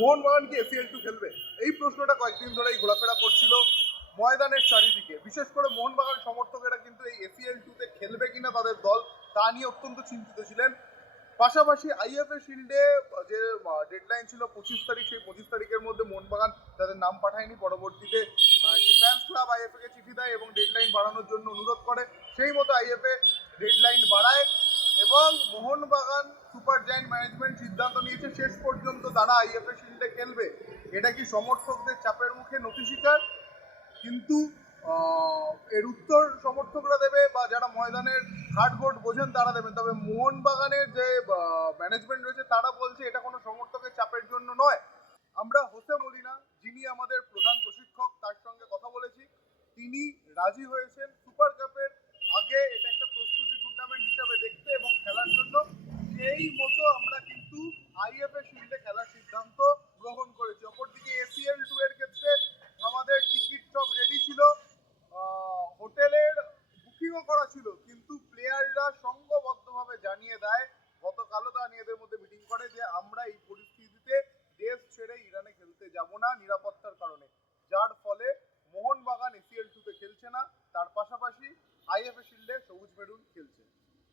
মোহনবাগান কি ACL two খেলবে? এই প্রশ্নটা কয়েকদিন ধরেই ঘোরাফেরা করছিল ময়দানের চারিদিকে। বিশেষ করে মোহনবাগান সমর্থকেরা কিন্তু এই এসিএল টুতে খেলবে কিনা তাদের দল, তা নিয়ে অত্যন্ত চিন্তিত ছিলেন। পাশাপাশি আইএফএ শিল্ডে যে ডেডলাইন ছিল পঁচিশ তারিখ, সেই পঁচিশ তারিখের মধ্যে মোহনবাগান তাদের নাম পাঠায়নি। পরবর্তীতে ফ্যান্স ক্লাব আইএফএ কে চিঠি দেয় এবং ডেডলাইন বাড়ানোর জন্য অনুরোধ করে। সেই মতো আইএফএ ডেডলাইন বাড়ায় এবং মোহনবাগান সুপার জায়েন্ট ম্যানেজমেন্ট সিদ্ধান্ত নিয়েছে শেষ পর্যন্ত তারা আইএফএ শিল্ডে খেলবে। এটা কি সমর্থকদের চাপের মুখে নথি স্বীকার? কিন্তু এর উত্তর সমর্থকরা দেবে বা যারা ময়দানের হার্ডবোর্ড বোঝেন তারা দেবেন। তবে মোহনবাগানের যে ম্যানেজমেন্ট রয়েছে তারা বলছে এটা কোনো সমর্থকের চাপের জন্য নয়। আমরা হোসে মলিনা, যিনি আমাদের প্রধান প্রশিক্ষক, তার সঙ্গে কথা বলেছি। তিনি রাজি হয়েছেন। এসটিএফ এর শিল্ডে খেলার সিদ্ধান্ত গ্রহণ করেছে। অপরদিকে এসিএল টু এর ক্ষেত্রে আমাদের টিকিট সব রেডি ছিল। হোটেলের বুকিংও করা ছিল, কিন্তু প্লেয়াররা সংঘবদ্ধভাবে জানিয়ে দেয়, গতকালও তারা মধ্যে মিটিং করে যে আমরা এই পরিস্থিতিতে দেশ ছেড়ে ইরানে খেলতে যাব না নিরাপত্তার কারণে। যার ফলে মোহনবাগান এসিএল টুতে খেলছে না, তার পাশাপাশি আইএফএ